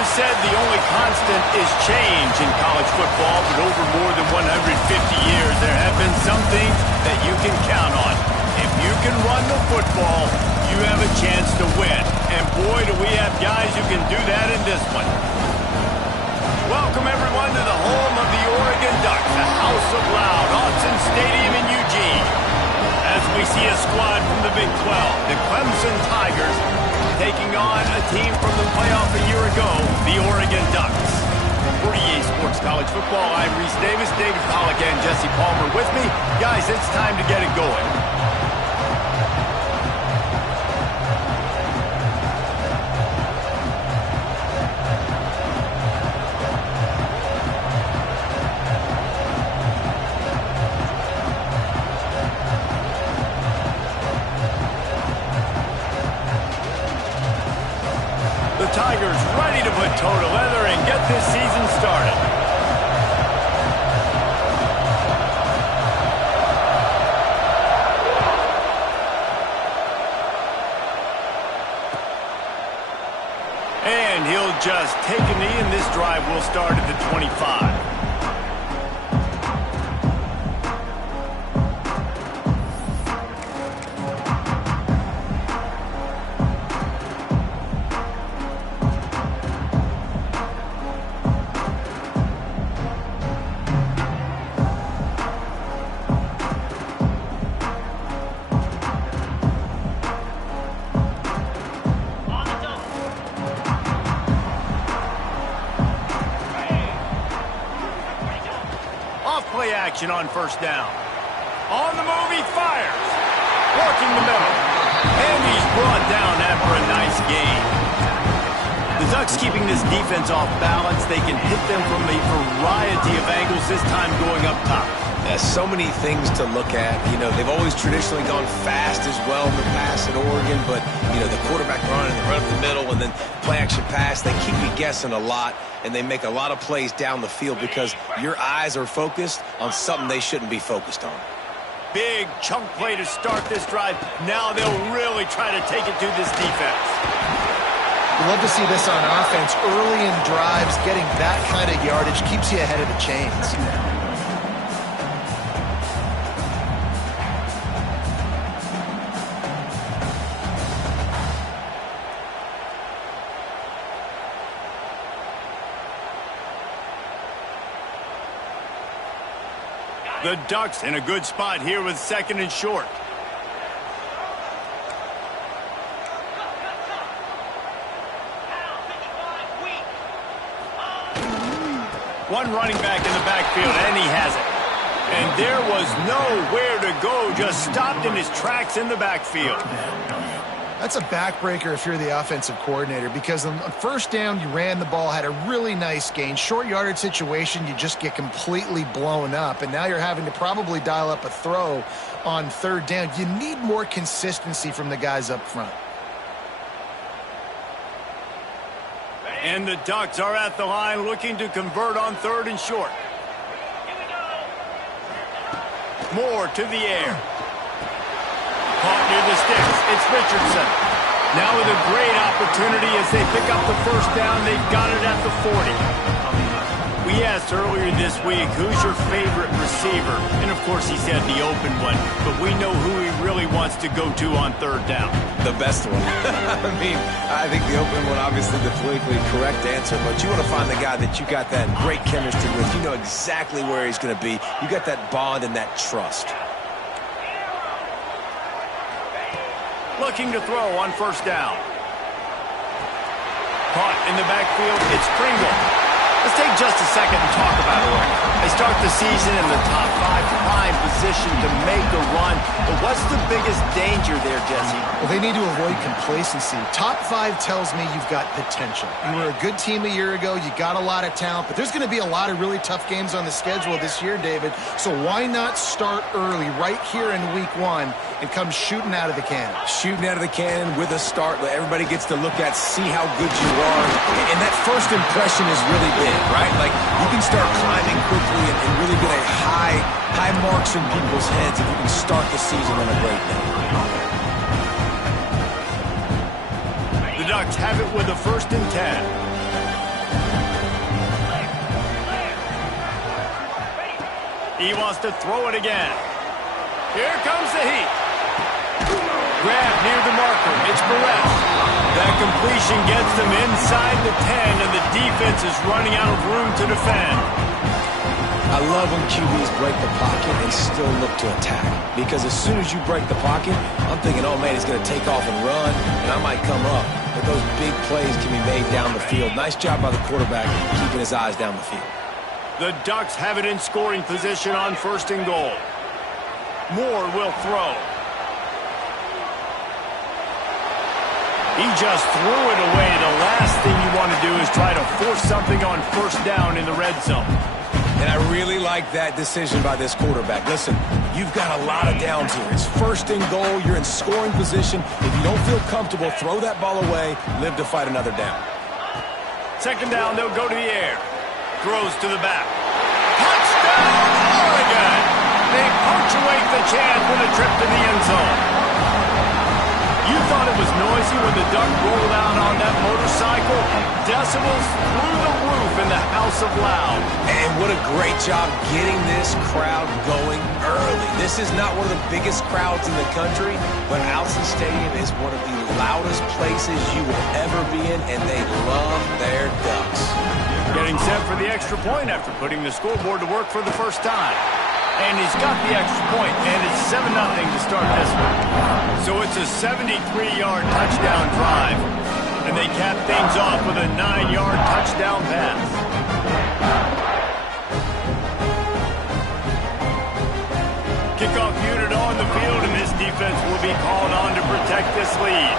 is said the only constant is change in college football, but over more than 150 years, there have been some things that you can count on. If you can run the football, you have a chance to win. And boy, do we have guys who can do that in this one. Welcome, everyone, to the home of the Oregon Ducks, the House of Loud, Autzen Stadium in Eugene. As we see a squad from the Big 12, the Clemson Tigers, taking on a team from the playoff a year ago, the Oregon Ducks. For EA Sports College Football, I'm Reese Davis, David Pollack, and Jesse Palmer with me. Guys, it's time to get it going. Tigers ready to put toe to leather and get this season started. And he'll just take a knee, and this drive will start at the 25. Play action on first down. On the move, he fires. Working the middle. And he's brought down after a nice gain. The Ducks keeping this defense off balance. They can hit them from a variety of angles, this time going up top. So many things to look at. You know, they've always traditionally gone fast as well in the past at Oregon, but, you know, the quarterback run and the run up the middle and then play action pass, they keep me guessing a lot, and they make a lot of plays down the field because your eyes are focused on something they shouldn't be focused on. Big chunk play to start this drive. Now they'll really try to take it to this defense. We love to see this on offense. Early in drives, getting that kind of yardage keeps you ahead of the chains. The Ducks in a good spot here with second and short. One running back in the backfield, and he has it. And there was nowhere to go, just stopped in his tracks in the backfield. That's a backbreaker if you're the offensive coordinator, because on first down, you ran the ball, had a really nice gain. Short yardage situation, you just get completely blown up, and now you're having to probably dial up a throw on third down. You need more consistency from the guys up front. And the Ducks are at the line looking to convert on third and short. Moore to the air. Caught near the sticks. It's Richardson. Now with a great opportunity as they pick up the first down. They've got it at the 40. We asked earlier this week, who's your favorite receiver? And, of course, he said the open one. But we know who he really wants to go to on third down. The best one. I mean, I think the open one, obviously the politically correct answer. But you want to find the guy that you got that great chemistry with. You know exactly where he's going to be. You got that bond and that trust. Looking to throw on first down. Caught in the backfield, it's Pringle. Let's take just a second and talk about Oregon. They start the season in the top 5, prime position to make a run. But what's the biggest danger there, Jesse? Well, they need to avoid complacency. Top 5 tells me you've got potential. You were a good team a year ago. You got a lot of talent. But there's going to be a lot of really tough games on the schedule this year, David. So why not start early right here in week 1 and come shooting out of the cannon? Shooting out of the cannon with a start that everybody gets to look at, see how good you are. And that first impression is really big, right? Like, you can start climbing quickly and really get a high marks in people's heads if you can start the season on a great day. The Ducks have it with a 1st and 10. He wants to throw it again. Here comes the heat. Grab near the marker. It's Barrett. That completion gets them inside the 10, and the defense is running out of room to defend. I love when QBs break the pocket and still look to attack. Because as soon as you break the pocket, I'm thinking, oh man, he's going to take off and run, and I might come up. But those big plays can be made down the field. Nice job by the quarterback keeping his eyes down the field. The Ducks have it in scoring position on 1st and goal. Moore will throw. He just threw it away. The last thing you want to do is try to force something on 1st down in the red zone. And I really like that decision by this quarterback. Listen, you've got a lot of downs here. It's 1st and goal. You're in scoring position. If you don't feel comfortable, throw that ball away. Live to fight another down. 2nd down, they'll go to the air. Throws to the back. Touchdown, Oregon! They punctuate the chance with a trip to the end zone. You thought it was noisy when the Duck rolled out on that motorcycle? Decibels through the roof in the House of Loud. And what a great job getting this crowd going early. This is not one of the biggest crowds in the country, but Allison Stadium is one of the loudest places you will ever be in, and they love their Ducks. Getting set for the extra point after putting the scoreboard to work for the first time. And he's got the extra point, and it's 7-0 to start this one. So it's a 73-yard touchdown drive, and they cap things off with a 9-yard touchdown pass. Kickoff unit on the field, and this defense will be called on to protect this lead.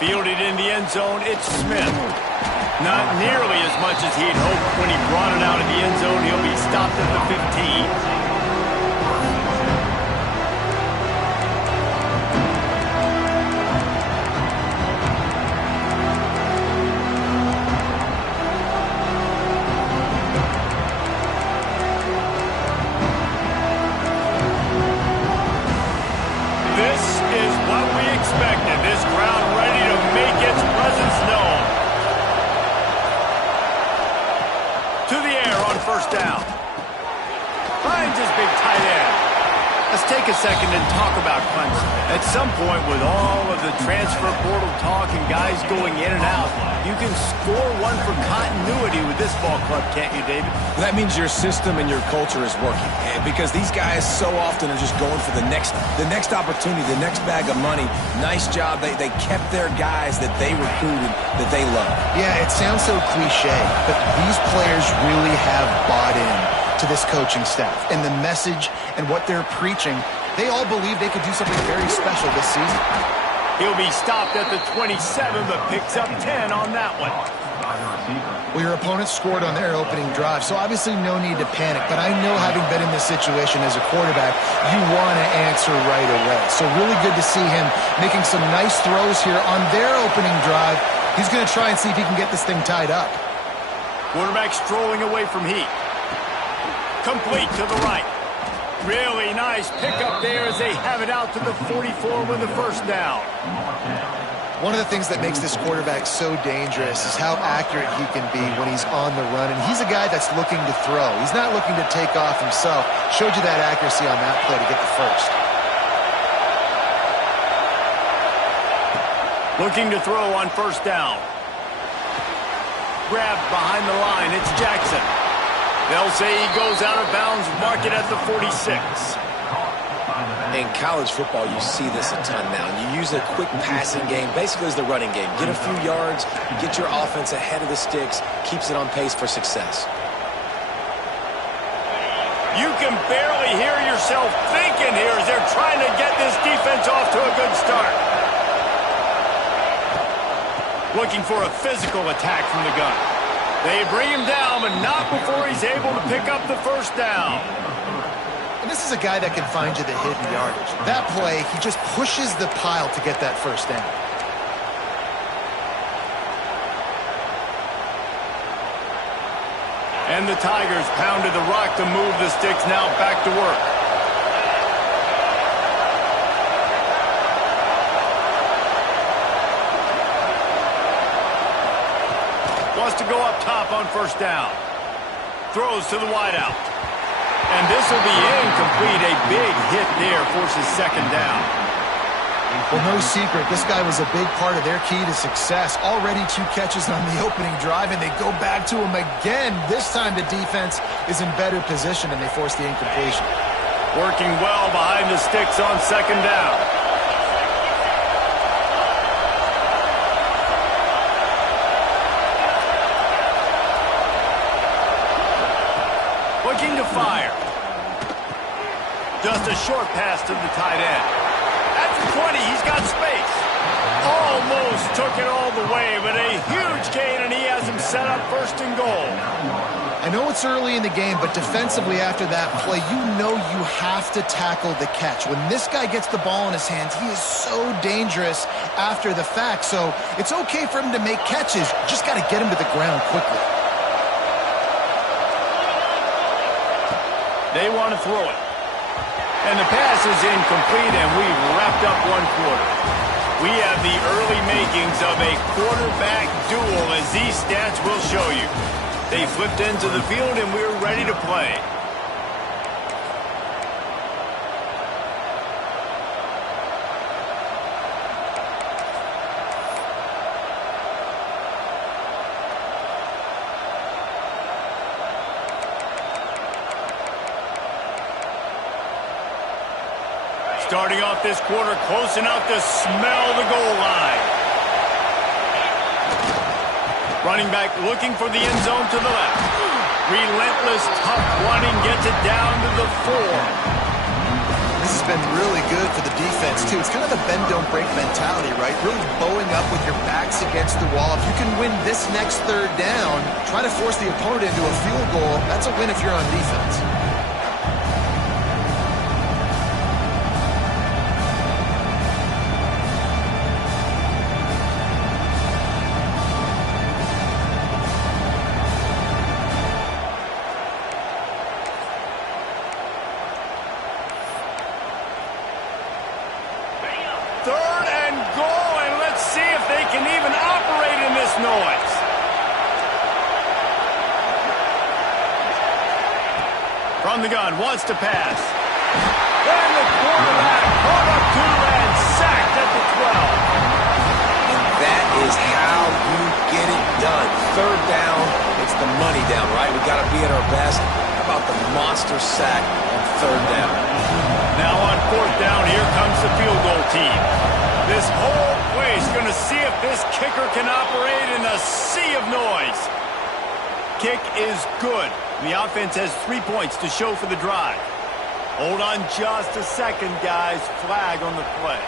Fielded in the end zone, it's Smith. Not nearly as much as he'd hoped when he brought it out of the end zone. He'll be stopped at the 15. This is what we expected. This crowd ready to make its presence known. To the air on 1st down. Finds his big tight end. Let's take a second and talk about Clemson. At some point, with all of the transfer portal talk and guys going in and out, you can score one for continuity with this ball club, can't you, David? That means your system and your culture is working. Because these guys so often are just going for the next opportunity, the next bag of money. Nice job. They kept their guys that they recruited, that they love. Yeah, it sounds so cliche, but these players really have bought in to this coaching staff and the message and what they're preaching. They all believe they could do something very special this season. He'll be stopped at the 27, but picks up 10 on that one. Well, your opponent scored on their opening drive, so obviously no need to panic. But I know, having been in this situation as a quarterback, you want to answer right away. So really good to see him making some nice throws here on their opening drive. He's going to try and see if he can get this thing tied up. Quarterback strolling away from heat. Complete to the right. Really nice pickup there as they have it out to the 44 with the 1st down. One of the things that makes this quarterback so dangerous is how accurate he can be when he's on the run. And he's a guy that's looking to throw. He's not looking to take off himself. Showed you that accuracy on that play to get the 1st. Looking to throw on 1st down. Grabbed behind the line. It's Jackson. They'll say he goes out of bounds, mark it at the 46. In college football, you see this a ton now. You use a quick passing game, basically as the running game. Get a few yards, get your offense ahead of the sticks, keeps it on pace for success. You can barely hear yourself thinking here as they're trying to get this defense off to a good start. Looking for a physical attack from the gun. They bring him down, but not before he's able to pick up the 1st down. And this is a guy that can find you the hidden yardage. That play, he just pushes the pile to get that 1st down. And the Tigers pounded the rock to move the sticks, now back to work. to go up top on first down. Throws to the wideout. And this will be incomplete. A big hit there forces second down. Well, no secret, this guy was a big part of their key to success. Already 2 catches on the opening drive, and they go back to him again. This time the defense is in better position, and they force the incompletion. Working well behind the sticks on second down. Looking to fire. Just a short pass to the tight end. At the 20, he's got space. Almost took it all the way, but a huge gain, and he has him set up first and goal. I know it's early in the game, but defensively after that play, you know you have to tackle the catch. When this guy gets the ball in his hands, he is so dangerous after the fact. So it's okay for him to make catches. You just got to get him to the ground quickly. They want to throw it. And the pass is incomplete, and we've wrapped up one quarter. We have the early makings of a quarterback duel, as these stats will show you. They flipped into the field, and we're ready to play. Starting off this quarter close enough to smell the goal line. Running back looking for the end zone to the left. Relentless, tough running gets it down to the 4. This has been really good for the defense, too. It's kind of the bend-don't-break mentality, right? Really bowing up with your backs against the wall. If you can win this next third down, try to force the opponent into a field goal. That's a win if you're on defense. Third and goal, and let's see if they can even operate in this noise. From the gun, wants to pass. And the quarterback caught up to and sacked at the 12. And that is how you get it done. Third down, it's the money down, right? We got to be at our best. How about the monster sack on third down? Now on fourth down, here comes the field goal team. This whole place going to see if this kicker can operate in a sea of noise. Kick is good. The offense has 3 points to show for the drive. Hold on just a second, guys. Flag on the play.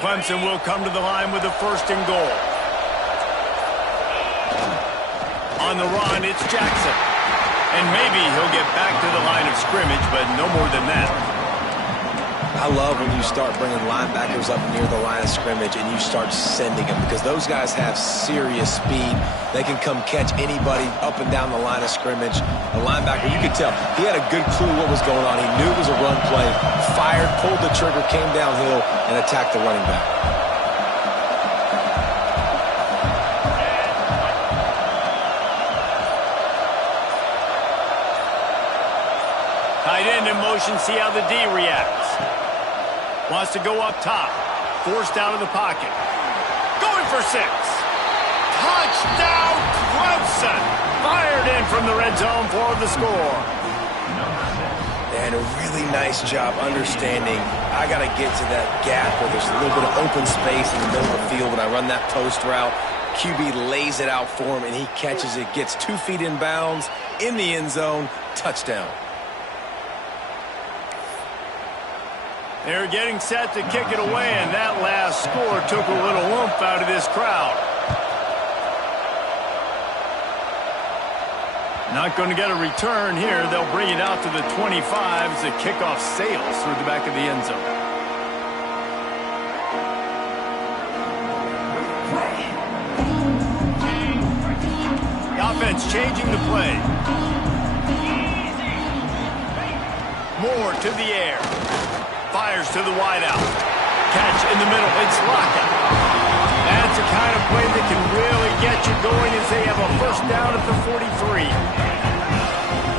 Clemson will come to the line with a first and goal. On the run, it's Jackson. And maybe he'll get back to the line of scrimmage, but no more than that. I love when you start bringing linebackers up near the line of scrimmage and you start sending them, because those guys have serious speed. They can come catch anybody up and down the line of scrimmage. The linebacker, you could tell, he had a good clue what was going on. He knew it was a run play, fired, pulled the trigger, came downhill, and attacked the running back. Tight end in motion, see how the D reacts. Wants to go up top. Forced out of the pocket. Going for 6. Touchdown, Clemson! Fired in from the red zone for the score. And a really nice job understanding I got to get to that gap where there's a little bit of open space in the middle of the field when I run that post route. QB lays it out for him, and he catches it, gets 2 feet in bounds, in the end zone, touchdown. They're getting set to kick it away, and that last score took a little oomph out of this crowd. Not going to get a return here. They'll bring it out to the 25 as the kickoff sails through the back of the end zone. The offense changing the play. Moore to the air. Fires to the wideout. Catch in the middle. It's lockout. That's the kind of play that can really get you going as they have a first down at the 43.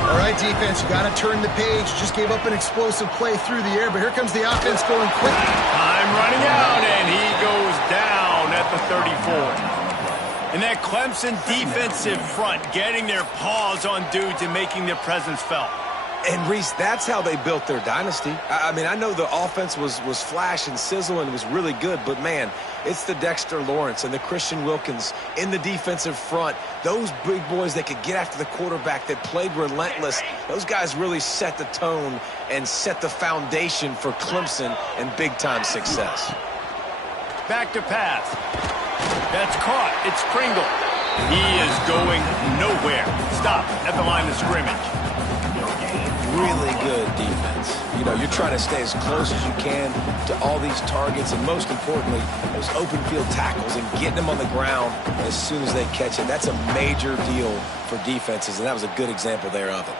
All right, defense, you got to turn the page. Just gave up an explosive play through the air, but here comes the offense going quick. Time running out, and he goes down at the 34. And that Clemson defensive front getting their paws on dudes and making their presence felt. And, Reese, that's how they built their dynasty. I mean, I know the offense was flash and sizzle and was really good, but, man, it's the Dexter Lawrence and the Christian Wilkins in the defensive front. Those big boys that could get after the quarterback, that played relentless. Those guys really set the tone and set the foundation for Clemson and big-time success. Back to pass. That's caught. It's Pringle. He is going nowhere. Stop at the line of scrimmage. Really good defense. You know, you're trying to stay as close as you can to all these targets, and most importantly, those open field tackles and getting them on the ground as soon as they catch it. That's a major deal for defenses, and that was a good example there of it.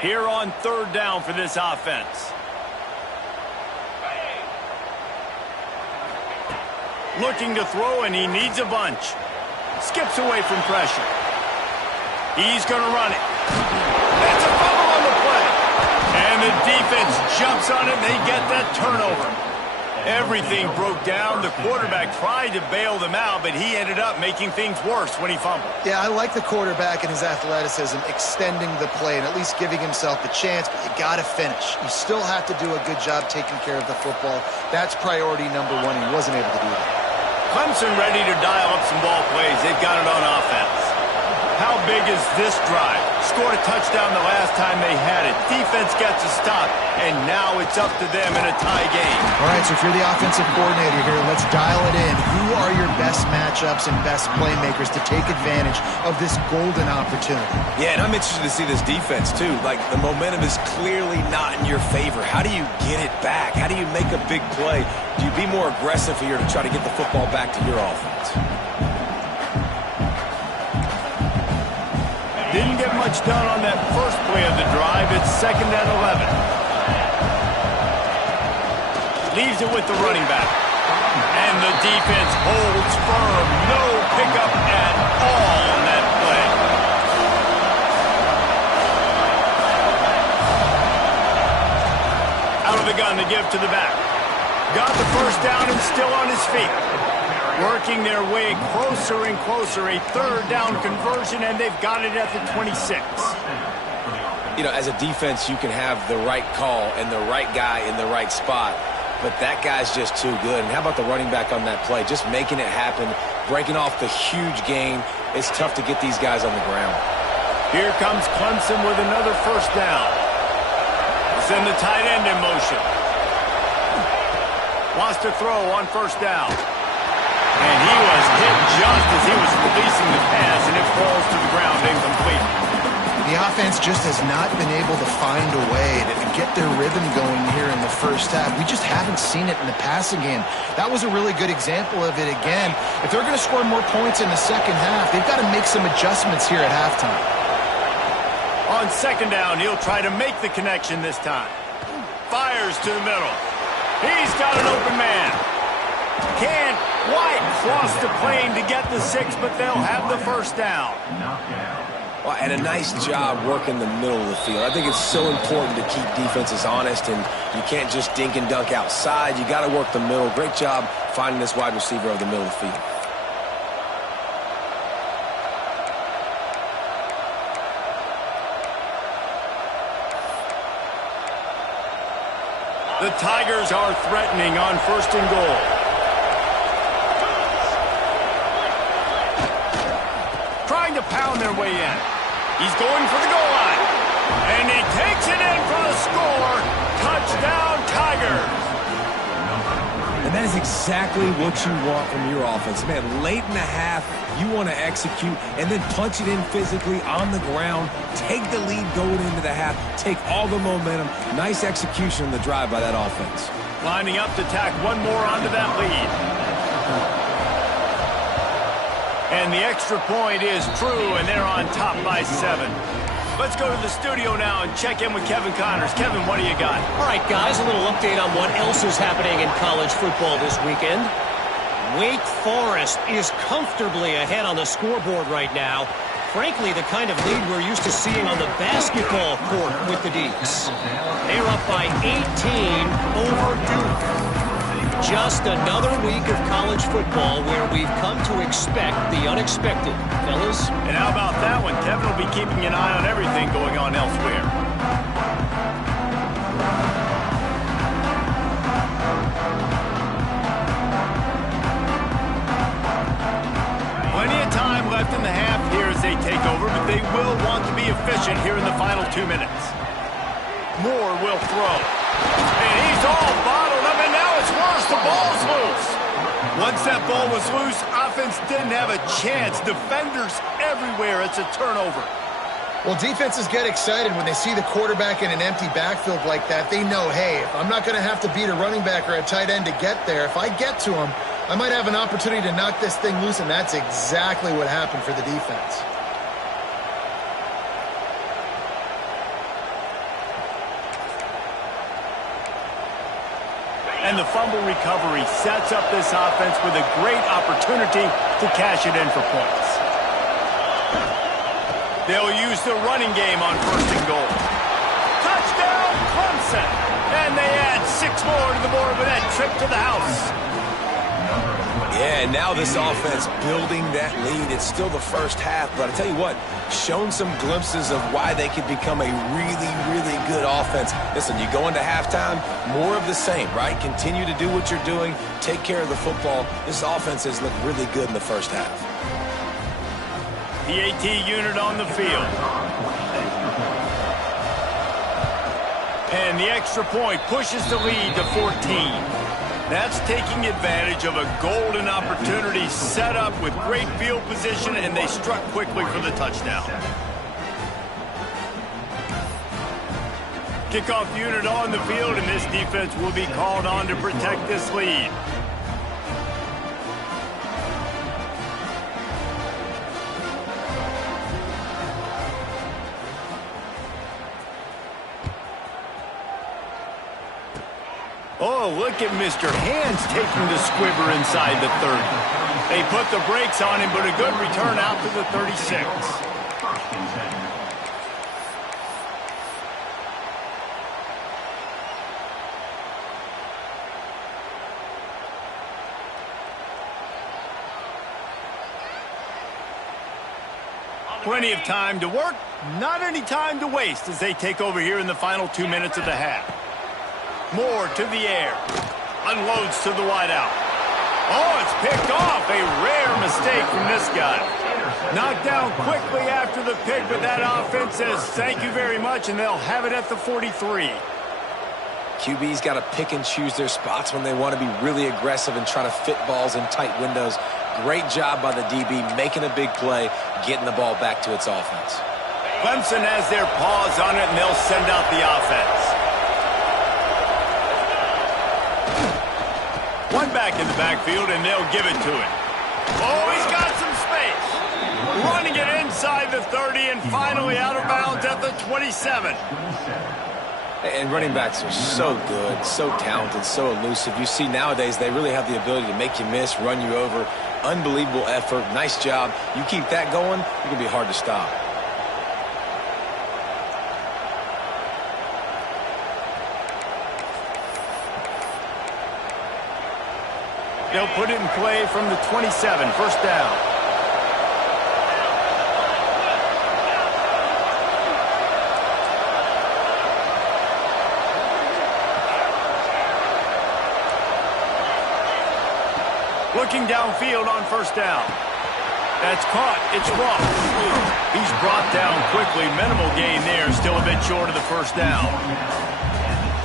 Here on third down for this offense. Looking to throw, and he needs a bunch. Skips away from pressure. He's going to run it. That's a fumble on the play. And the defense jumps on it, and they get that turnover. Everything broke down. The quarterback tried to bail them out, but he ended up making things worse when he fumbled. Yeah, I like the quarterback and his athleticism, extending the play and at least giving himself a chance, but you got to finish. You still have to do a good job taking care of the football. That's priority number one. He wasn't able to do that. Clemson ready to dial up some ball plays. They've got it on offense. How big is this drive? Scored a touchdown the last time they had it. Defense gets a stop, and now it's up to them in a tie game. All right, so if you're the offensive coordinator here, let's dial it in. Who are your best matchups and best playmakers to take advantage of this golden opportunity? Yeah, and I'm interested to see this defense, too. Like, the momentum is clearly not in your favor. How do you get it back? How do you make a big play? Do you be more aggressive here to try to get the football back to your offense? Didn't get much done on that first play of the drive. It's 2nd and 11. Leaves it with the running back. And the defense holds firm. No pickup at all on that play. Out of the gun to give to the back. Got the first down and still on his feet. Working their way closer and closer, a third down conversion, and they've got it at the 26. You know, as a defense, you can have the right call and the right guy in the right spot, but that guy's just too good. And how about the running back on that play? Just making it happen, breaking off the huge gain. It's tough to get these guys on the ground. Here comes Clemson with another first down. Send the tight end in motion. Wants to throw on first down. And he was hit just as he was releasing the pass, and it falls to the ground incomplete. The offense just has not been able to find a way to get their rhythm going here in the first half. We just haven't seen it in the passing game. That was a really good example of it again. If they're going to score more points in the second half, they've got to make some adjustments here at halftime. On second down, he'll try to make the connection this time. Fires to the middle. He's got an open man. Can't quite cross the plane to get the 6, but they'll have the first down. Well, and a nice job working the middle of the field. I think it's so important to keep defenses honest, and you can't just dink and dunk outside. You got to work the middle. Great job finding this wide receiver over the middle of the field. The Tigers are threatening on 1st and goal. Trying to pound their way in. He's going for the goal line. And he takes it in for the score. Touchdown, Tigers. And that is exactly what you want from your offense. Man, late in the half, you want to execute and then punch it in physically on the ground. Take the lead going into the half. Take all the momentum. Nice execution on the drive by that offense. Lining up to tack one more onto that lead. And the extra point is true, and they're on top by 7. Let's go to the studio now and check in with Kevin Connors. Kevin, what do you got? All right, guys, a little update on what else is happening in college football this weekend. Wake Forest is comfortably ahead on the scoreboard right now. Frankly, the kind of lead we're used to seeing on the basketball court with the Deacs. They're up by 18 over Duke. Just another week of college football where we've come to expect the unexpected, fellas. And how about that one? Kevin will be keeping an eye on everything going on elsewhere. Plenty of time left in the half here as they take over, but they will want to be efficient here in the final 2 minutes. Moore will throw. And he's all bottled up, and now it's worse. The ball's loose. Once that ball was loose, offense didn't have a chance. Defenders everywhere. It's a turnover. Well, defenses get excited when they see the quarterback in an empty backfield like that. They know, hey, if I'm not going to have to beat a running back or a tight end to get there, if I get to him, I might have an opportunity to knock this thing loose, and that's exactly what happened for the defense. And the fumble recovery sets up this offense with a great opportunity to cash it in for points. They'll use the running game on 1st and goal. Touchdown, Clemson! And they add 6 more to the board with that trip to the house. Yeah, and now this offense building that lead. It's still the first half, but I tell you what, shown some glimpses of why they could become a really, really good offense. Listen, you go into halftime, more of the same, right? Continue to do what you're doing, take care of the football. This offense has looked really good in the first half. PAT unit on the field. And the extra point pushes the lead to 14. That's taking advantage of a golden opportunity set up with great field position, and they struck quickly for the touchdown. Kickoff unit on the field, and this defense will be called on to protect this lead. Oh, look at Mr. Hands taking the squibber inside the 30. They put the brakes on him, but a good return out to the 36. Plenty of time to work, not any time to waste as they take over here in the final 2 minutes of the half. Moore to the air. Unloads to the wideout. Oh, it's picked off. A rare mistake from this guy. Knocked down quickly after the pick, but that offense says thank you very much, and they'll have it at the 43. QB's got to pick and choose their spots when they want to be really aggressive and try to fit balls in tight windows. Great job by the DB making a big play, getting the ball back to its offense. Clemson has their paws on it, and they'll send out the offense. One back in the backfield, and they'll give it to him. Oh, he's got some space. Running it inside the 30 and finally out of bounds at the 27. And running backs are so good, so talented, so elusive. You see nowadays they really have the ability to make you miss, run you over. Unbelievable effort. Nice job. You keep that going, you're going to be hard to stop. They'll put it in play from the 27, 1st down. Looking downfield on first down. That's caught. It's Ross. He's brought down quickly. Minimal gain there. Still a bit short of the first down.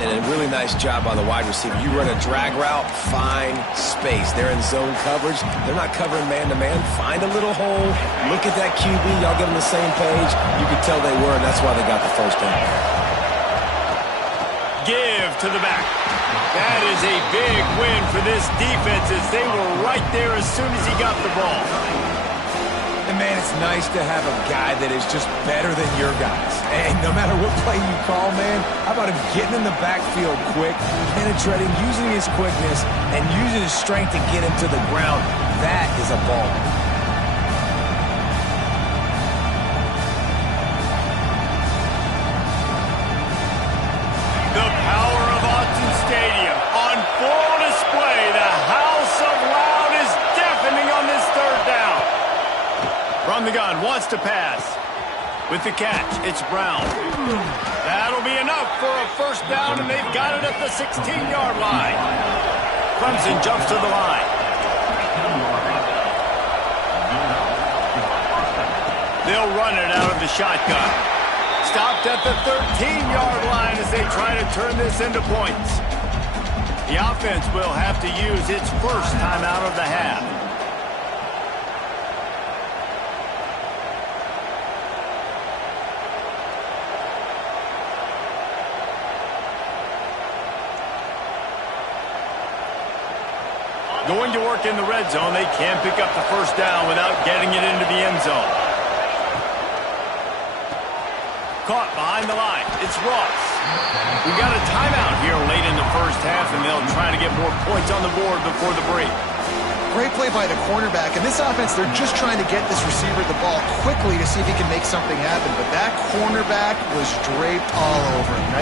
And a really nice job by the wide receiver. You run a drag route, find space. They're in zone coverage. They're not covering man-to-man. Find a little hole. Look at that QB. Y'all get on the same page. You could tell they were, and that's why they got the first down. Give to the back. That is a big win for this defense as they were right there as soon as he got the ball. And, man, it's nice to have a guy that is just better than your guys. And no matter what play you call, man, how about him getting in the backfield quick, penetrating, using his quickness, and using his strength to get him to the ground. That is a ball. The power of Autzen Stadium on full display. The house of loud is deafening on this third down. From the gun, wants to pass. With the catch, it's Brown. That'll be enough for a first down, and they've got it at the 16-yard line. Clemson jumps to the line. They'll run it out of the shotgun. Stopped at the 13-yard line as they try to turn this into points. The offense will have to use its first timeout of the half. Going to work in the red zone, they can't pick up the first down without getting it into the end zone. Caught behind the line. It's Ross. We got a timeout here late in the first half, and they'll try to get more points on the board before the break. Great play by the cornerback. In this offense, they're just trying to get this receiver the ball quickly to see if he can make something happen. But that cornerback was draped all over him.